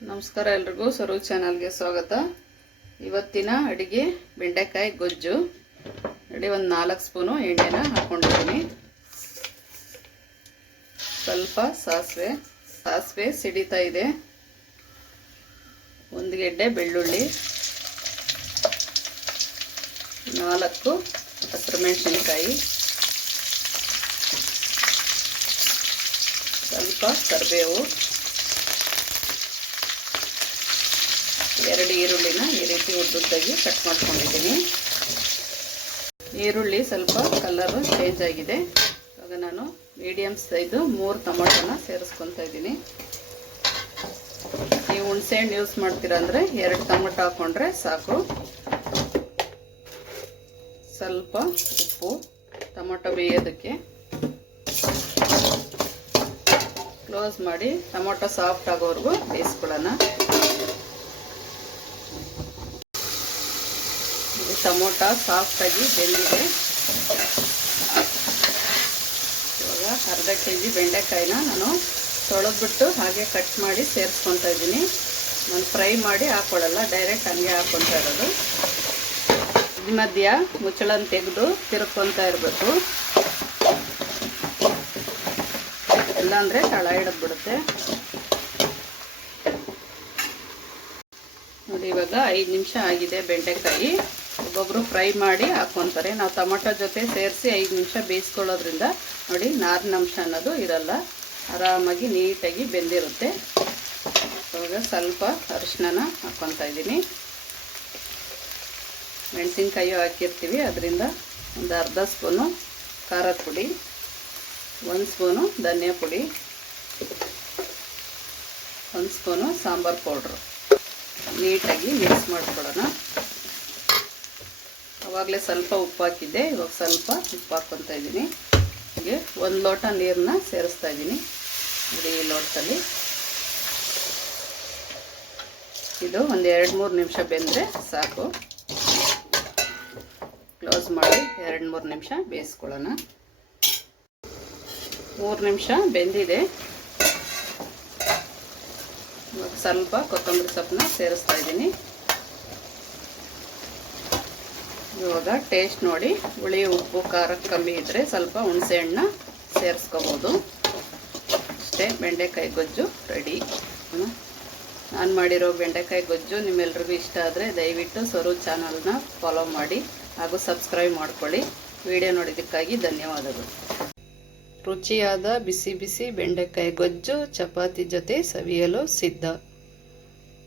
ನಮಸ್ಕಾರ ಎಲ್ರಿಗೂ ಸರು ಚಾನಲ್ಗೆ ಸ್ವಾಗತ. ಇವತ್ತಿನ ಅಡಿಗೆ ಬೆಂಡೆಕಾಯಿ ಗೊಜ್ಜು. ನೋಡಿ, ಒಂದು 4 ಸ್ಪೂನು ಎಣ್ಣೆನ ಹಾಕೊಂಡಿದ್ದೀನಿ. ಸ್ವಲ್ಪ ಸಾಸಿವೆ ಸಿಡಿತಾ ಇದೆ. 1 ಗೆಡ್ಡೆ ಬೆಳ್ಳುಳ್ಳಿ, 4 ಹಸಿರು ಮೆಣಸಿನಕಾಯಿ, ಸ್ವಲ್ಪ ಕರಿಬೇವು, 2 ಈರುಳ್ಳಿನ ಈ ರೀತಿ ಉದ್ದುದ್ದಾಗಿ ಕಟ್ ಮಾಡ್ಕೊಂಡಿದ್ದೀನಿ. ಈರುಳ್ಳಿ ಸ್ವಲ್ಪ ಕಲರು ಚೇಂಜ್ ಆಗಿದೆ. ಇವಾಗ ನಾನು ಮೀಡಿಯಮ್ ಸೈಜು 3 ಟೊಮೊಟೊನ ಸೇರಿಸ್ಕೊತಾ ಇದ್ದೀನಿ. ನೀವು ಹುಣಸೆಹಣ್ಣು ಯೂಸ್ ಮಾಡ್ತೀರಾ ಅಂದರೆ 2 ಟೊಮೊಟೊ ಹಾಕ್ಕೊಂಡ್ರೆ ಸಾಕು. ಸ್ವಲ್ಪ ಉಪ್ಪು, ಟೊಮೊಟೊ ಬೇಯೋದಕ್ಕೆ. ಕ್ಲೋಸ್ ಮಾಡಿ ಟೊಮೊಟೊ ಸಾಫ್ಟ್ ಆಗೋವರೆಗೂ ಬೇಯಿಸ್ಕೊಳ್ಳೋಣ. ಟೊಮೊಟೊ ಸಾಫ್ಟಾಗಿ ಬೆಂದಿದೆ. ಇವಾಗ ಅರ್ಧ kg ಬೆಂಡೆಕಾಯಿನ ನಾನು ತೊಳೆದ್ಬಿಟ್ಟು ಹಾಗೆ ಕಟ್ ಮಾಡಿ ಸೇರಿಸ್ಕೊತಾ ಇದ್ದೀನಿ. ನಾನು ಫ್ರೈ ಮಾಡಿ ಹಾಕ್ಕೊಳ್ಳಲ್ಲ, ಡೈರೆಕ್ಟ್ ಹಂಗೆ ಹಾಕ್ಕೊತಾ ಇರೋದು. ಮಧ್ಯ ಮುಚ್ಚಳನ ತೆಗೆದು ತಿರ್ಕೊತಾ ಇರಬೇಕು, ಇಲ್ಲಾಂದರೆ ತಳ ಹಿಡಿದ್ಬಿಡುತ್ತೆ. ನೋಡಿ, ಇವಾಗ 5 ನಿಮಿಷ ಆಗಿದೆ. ಬೆಂಡೆಕಾಯಿ ಒಬ್ಬೊಬ್ರು ಫ್ರೈ ಮಾಡಿ ಹಾಕ್ಕೊತಾರೆ. ನಾವು ಟೊಮೊಟೊ ಜೊತೆ ಸೇರಿಸಿ 5 ನಿಮಿಷ ಬೇಯಿಸ್ಕೊಳ್ಳೋದ್ರಿಂದ ನೋಡಿ ನಾರಿನ ಅಂಶ ಅನ್ನೋದು ಇರಲ್ಲ, ಆರಾಮಾಗಿ ನೀಟಾಗಿ ಬೆಂದಿರುತ್ತೆ. ಇವಾಗ ಸ್ವಲ್ಪ ಅರಿಶಿನ ಹಾಕ್ಕೊತಾ ಇದ್ದೀನಿ. ಮೆಣಸಿನ್ಕಾಯಿ ಹಾಕಿರ್ತೀವಿ, ಅದರಿಂದ ಒಂದು ಅರ್ಧ ಸ್ಪೂನು ಖಾರದ ಪುಡಿ, 1 ಸ್ಪೂನು ಧನಿಯಾ ಪುಡಿ, 1 ಸ್ಪೂನು ಸಾಂಬಾರು ಪೌಡ್ರು. ನೀಟಾಗಿ ಮಿಕ್ಸ್ ಮಾಡ್ಕೊಳ್ಳೋಣ. ಆವಾಗಲೇ ಸ್ವಲ್ಪ ಉಪ್ಪು ಹಾಕಿದ್ದೆ, ಇವಾಗ ಸ್ವಲ್ಪ ಉಪ್ಪು ಹಾಕ್ಕೊತಾ ಇದ್ದೀನಿ. ಹೀಗೆ 1 ಲೋಟ ನೀರನ್ನ ಸೇರಿಸ್ತಾ ಇದ್ದೀನಿ. ನೋಡಿ, ಈ ಲೋಟದಲ್ಲಿ ಇದು ಒಂದು 2-3 ನಿಮಿಷ ಬೆಂದರೆ ಸಾಕು. ಕ್ಲೋಸ್ ಮಾಡಿ 2-3 ನಿಮಿಷ ಬೇಯಿಸ್ಕೊಳ್ಳೋಣ. 3 ನಿಮಿಷ ಬೆಂದಿದೆ. ಇವಾಗ ಸ್ವಲ್ಪ ಕೊತ್ತಂಬರಿ ಸೊಪ್ಪನ್ನ ಸೇರಿಸ್ತಾ ಇದ್ದೀನಿ. ಇವಾಗ ಟೇಸ್ಟ್ ನೋಡಿ, ಹುಳಿ ಉಪ್ಪು ಖಾರ ಕಮ್ಮಿ ಇದ್ದರೆ ಸ್ವಲ್ಪ ಹುಣಸೆ ಹಣ್ಣನ್ನ ಸೇರಿಸ್ಕೋಬೋದು. ಅಷ್ಟೇ, ಬೆಂಡೆಕಾಯಿ ಗೊಜ್ಜು ರೆಡಿ. ನಾನು ಮಾಡಿರೋ ಬೆಂಡೆಕಾಯಿ ಗೊಜ್ಜು ನಿಮ್ಮೆಲ್ರಿಗೂ ಇಷ್ಟ ಆದರೆ ದಯವಿಟ್ಟು ಸರು ಚಾನಲ್ನ ಫಾಲೋ ಮಾಡಿ ಹಾಗೂ ಸಬ್ಸ್ಕ್ರೈಬ್ ಮಾಡ್ಕೊಳ್ಳಿ. ವಿಡಿಯೋ ನೋಡಿದ್ದಕ್ಕಾಗಿ ಧನ್ಯವಾದಗಳು. ರುಚಿಯಾದ ಬಿಸಿ ಬಿಸಿ ಬೆಂಡೆಕಾಯಿ ಗೊಜ್ಜು ಚಪಾತಿ ಜೊತೆ ಸವಿಯಲು ಸಿದ್ಧ.